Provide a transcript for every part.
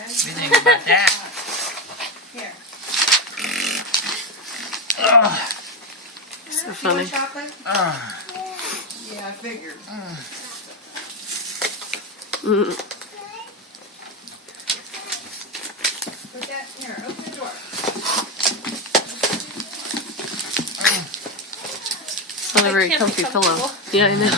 What do you think about that? Here. So You funny. want chocolate? Yeah, I figured. Put that here. Open the door. It's not a very can't be comfy pillow. comfortable. Yeah, I know.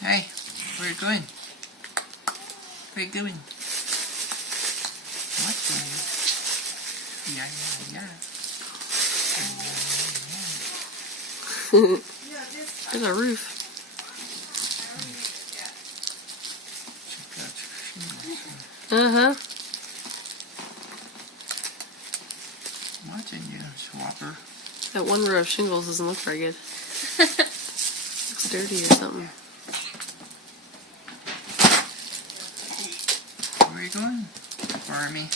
Hey, where are you going? Where are you going? What's going on? Yeah. Yeah, this. There's a roof. Check out your shoes. Uh-huh. Watching you, Swapper. That one row of shingles doesn't look very good. Looks dirty or something. Where are you going? Barmy.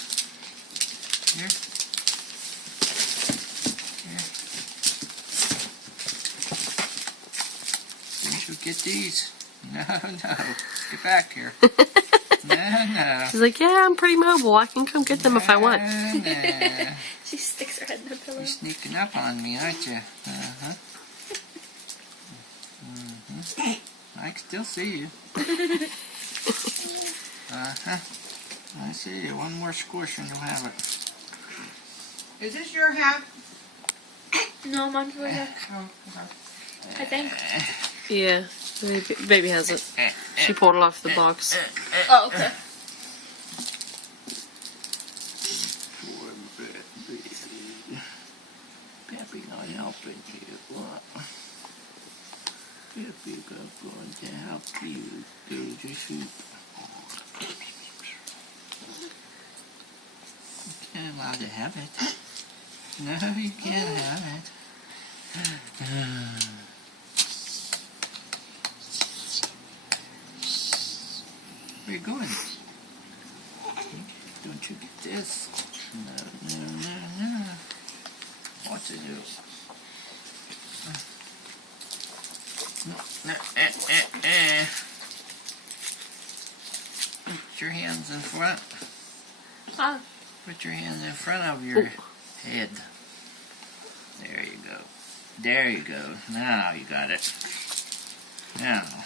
Here. You should get these. No. Get back here. No. She's like, yeah, I'm pretty mobile. I can come get them if I want. No. She sticks her head in the pillow. You're sneaking up on me, aren't you? Uh-huh. I can still see you. Uh-huh. I see you. One more squish and you'll have it. Is this your hat? No, mine's right here. Oh, I think. Yeah, baby has it. She pulled it off the box. Oh, okay. Poor baby. Pappy not helping you. What? Pappy going to help you do the soup. You can't allow to have it. No, you can't have it. Where you going? Don't you get this? No. What to do? Put your hands in front. Ah. Put your hands in front of your head. There you go. There you go. Now you got it. Now.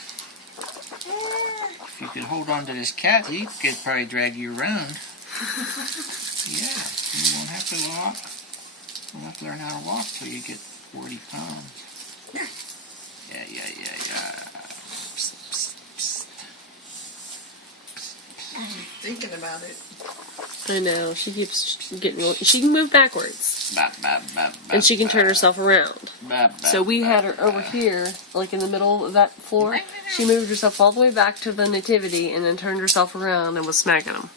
If you could hold on to this cat, he could probably drag you around. Yeah, you won't have to walk. You won't have to learn how to walk till you get 40 pounds. Yeah. Psst, psst, psst. I'm thinking about it. I know. She keeps getting real. She can move backwards. And she can turn herself around. So we had her over here, like in the middle of that floor. She moved herself all the way back to the nativity and then turned herself around and was smacking them.